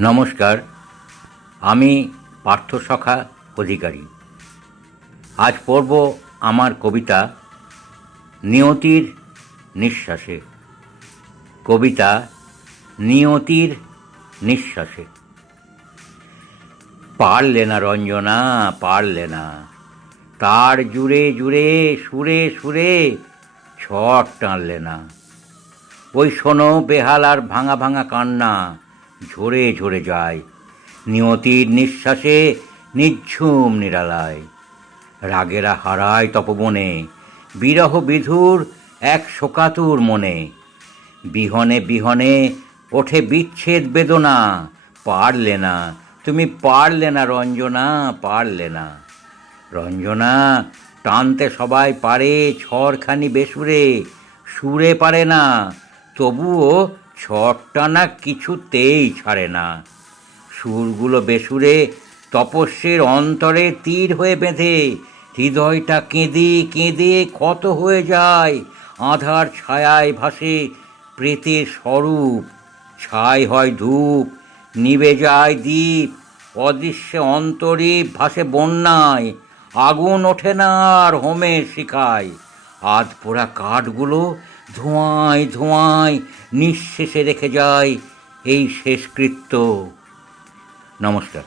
নমস্কার, আমি পার্থসখা অধিকারী। আজ পড়ব আমার কবিতা নিয়তির নিঃশ্বাসে। কবিতা নিয়তির নিঃশ্বাসে। পারলে না রঞ্জনা, পারলে না। তার জুড়ে জুড়ে, সুরে সুরে ছট টানলে না। ওই শোনো বেহালার ভাঙা ভাঙা কান্না ঝরে ঝরে যায়। নিয়তির নিঃশ্বাসে নিঝুম নিরালায়। রাগেরা হারায় তপবনে, বিরহ বিধুর এক শোকাতুর মনে। বিহনে বিহনে ওঠে বিচ্ছেদ বেদনা, পারলে না, তুমি পারলে না রঞ্জনা, পারলে না। রঞ্জনা টানতে সবাই পারে ছড়খানি বেসুরে, সুরে পারে না, তবুও ছট টানা কিছুতেই ছাড়ে না। সুরগুলো বেসুরে তপস্যের অন্তরে তীর হয়ে বেঁধে, হৃদয়টা কেঁদে কেঁদে ক্ষত হয়ে যায়, আধার ছায়ায় ভাসে প্রেতের স্বরূপ। ছাই হয় ধূপ, নিবে যায় দ্বীপ, অদৃশ্যে অন্তরে ভাসে বন্যায়, আগুন ওঠে না আর হোমে শিখায়। আধ পোড়া কাঠগুলো ধোঁয়ায় ধোঁয়ায় নিঃশেষে রেখে যায় এই শেষকৃত্য। নমস্কার।